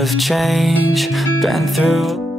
of change, been through.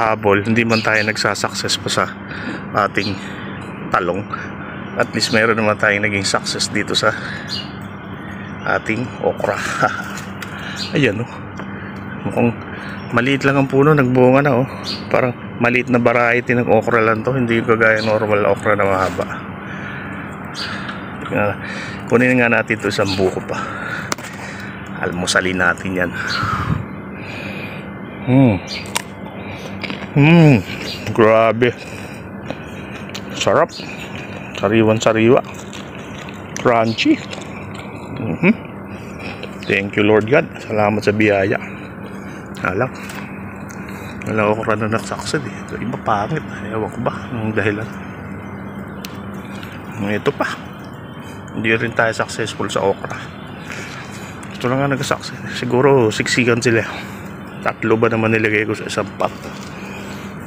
pahabol, hindi man tayo nagsasucess pa sa ating talong, at least meron naman tayong naging success dito sa ating okra. Ayan, oh, mukhang maliit lang ang puno, nagbunga na, oh. Parang maliit na variety ng okra lang to, hindi kagaya normal okra na mahaba. Kunin nga natin ito, isang buko pa, almusalin natin yan. Grabe, sarap, sariwan-sariwa, crunchy. Thank you Lord God, salamat sa biyaya. Alam, wala okra na naksaksid eh. Ito iba pangit, ewan ko ba ang dahilan. Ito pa, hindi rin tayo successful sa okra. Ito lang nga nagsuccess, siguro siksikan sila. Tatlo ba naman nilagay ko sa isang pot.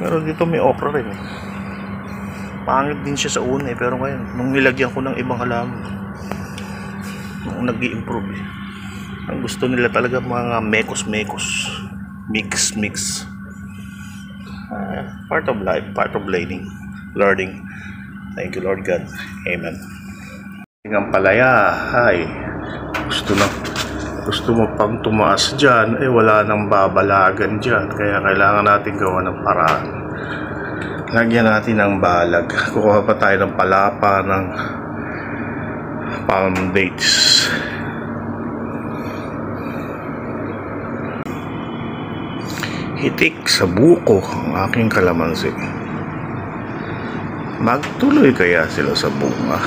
Pero dito may okra rin eh. Pangit din siya sa una eh. Pero ngayon, nung nilagyan ko ng ibang halaman, nung nag-i-improve eh. Ang gusto nila talaga mga mekos-mekos. Mix. Part of life, part of learning. Thank you, Lord God. Amen. Ang palaya, ay, gusto mo pang tumaas dyan, eh wala nang babalagan dyan. Kaya kailangan natin gawa ng paraan. Lagyan natin ng balag. Kukuha pa tayo ng palapa ng palm dates. Hitik sa buko ang aking kalamansi. Magtuloy kaya sila sa bunga?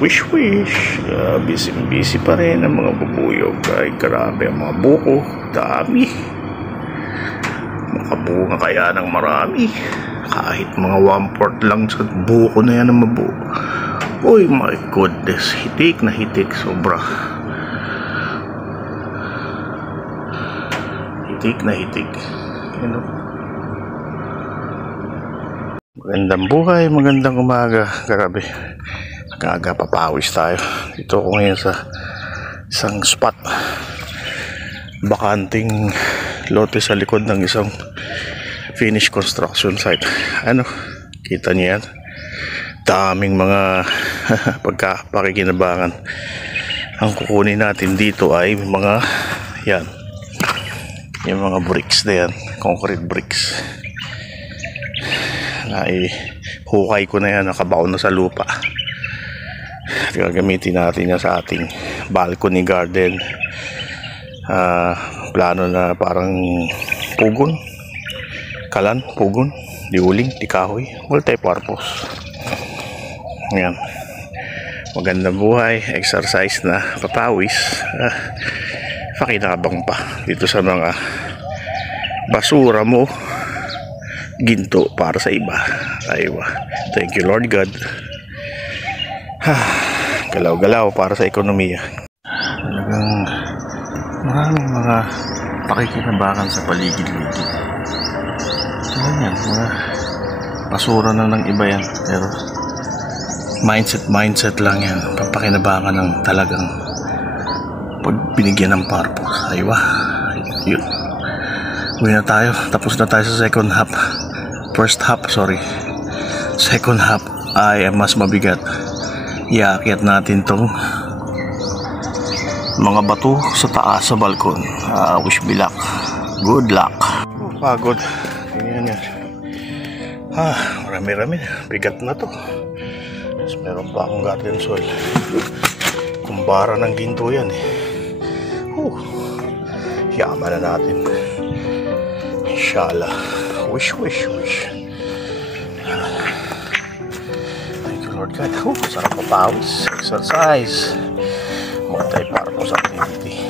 Wish. Busy pa rin ang mga bubuyog. Ay, grabe ang mga buko. Dami. Makabunga kaya ng marami. Kahit mga 1/4 lang sa buko na yan ang mabuo. Uy, my goodness. Hitik na hitik. Sobra. Hitik na hitik. Magandang buhay, magandang umaga. Grabe. Kaga papawis tayo. Dito ako ngayon sa isang spot. Bakanting lote sa likod ng isang finished construction site. Ano? Kita niyo yan? Daming mga pagkapakikinabangan. Ang kukunin natin dito ay mga yan. Yung mga bricks na yan. Concrete bricks. Hukay ko na yan. Nakabaon na sa lupa. Gagamitin natin yan sa ating balcony garden. Plano na parang pugon, kalan, pugon, diuling, tikahoy, multi-purpose. Yan. Magandang buhay, exercise na, papawis. Pakinabang pa dito sa mga basura mo. Ginto para sa iba. Aywa. Thank you, Lord God. Galaw-galaw para sa ekonomiya. Talagang maraming mga pakikinabangan sa paligid-ligid. Tingnan yan, mga basura na ng iba yan. Pero mindset lang yan. Papakinabangan ng talagang pag binigyan ng purpose. Aywa. Yun. Uwi na tayo. Tapos na tayo sa second half. Second half ay mas mabigat. Iakyat natin tong mga bato sa taas sa balkon. Wish me luck. Good luck. Pagod. Tingnan yan. Marami. Bigat na to. Tapos meron pa akong garden soil. Kumbara ng ginto yan eh. Yaman na natin. Inshallah. Wish. Lord God, sarap papawis, exercise, multi-purpose activity.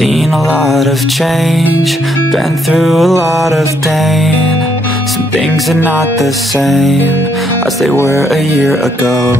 Seen a lot of change, been through a lot of pain. Some things are not the same as they were a year ago.